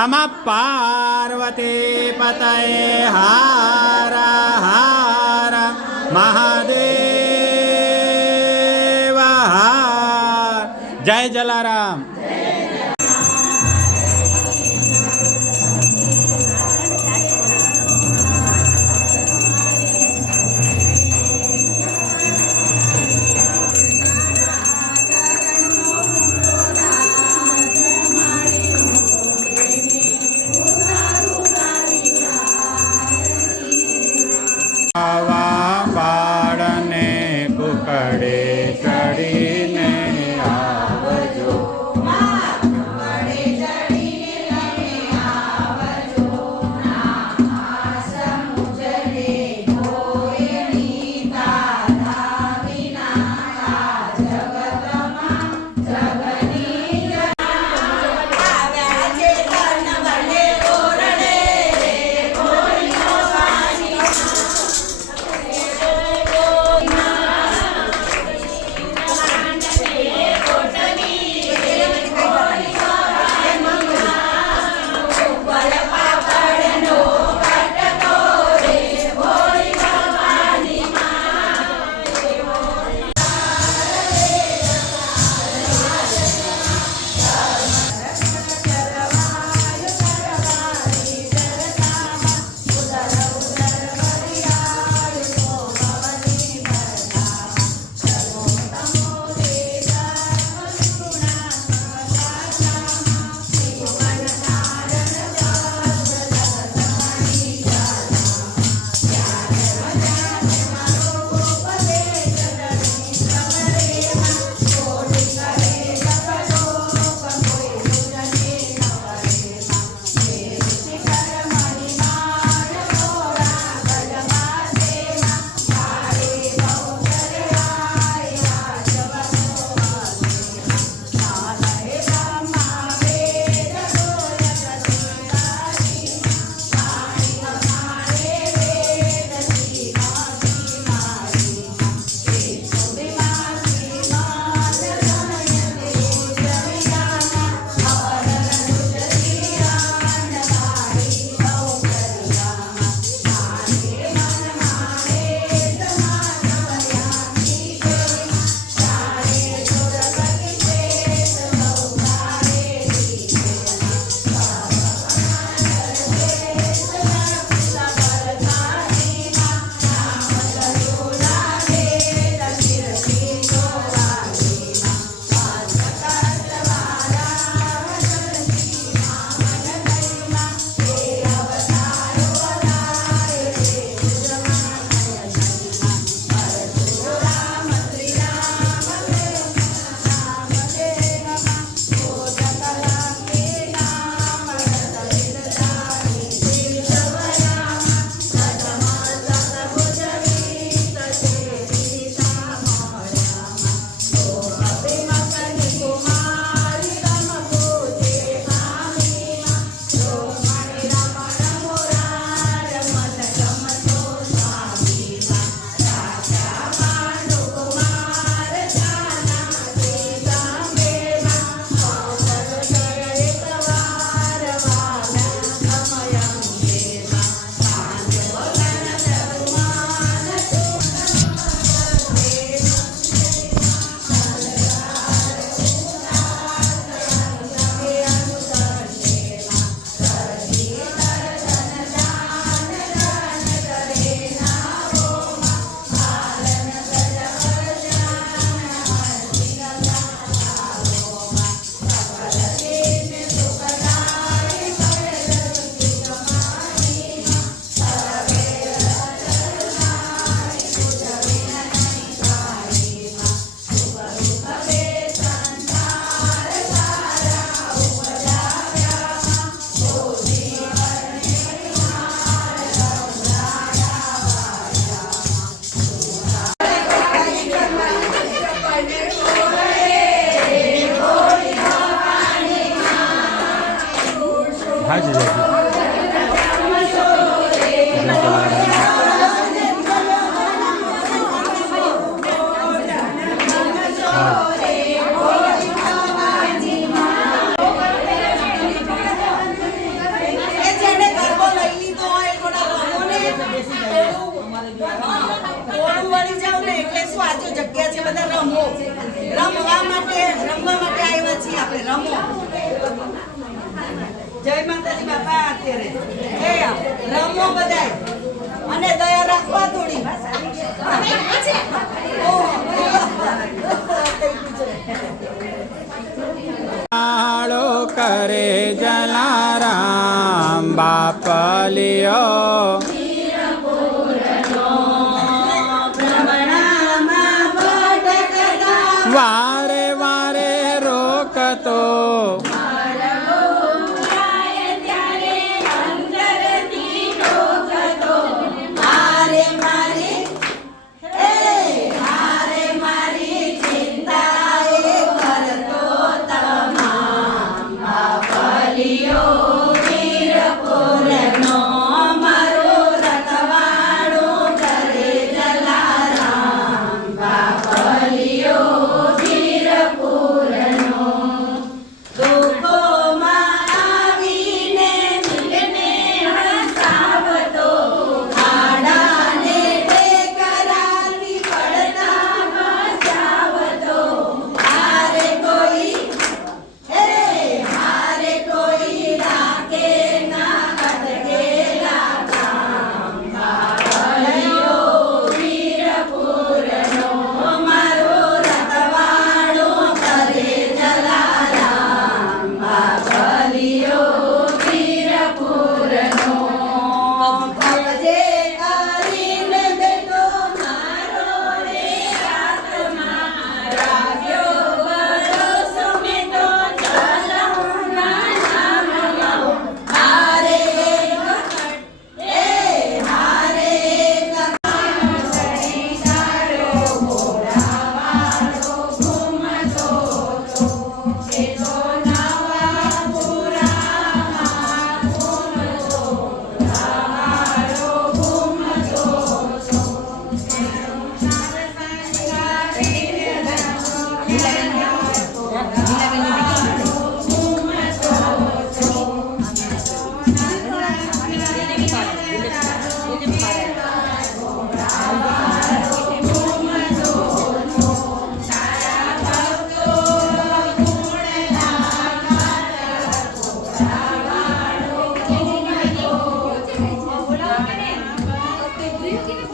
नमः पार्वती पतये हार हार महादेव हार। जय जलाराम। કરે જલારામ બાપ લિયો.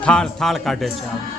થાળ થાળ કાઢે છે.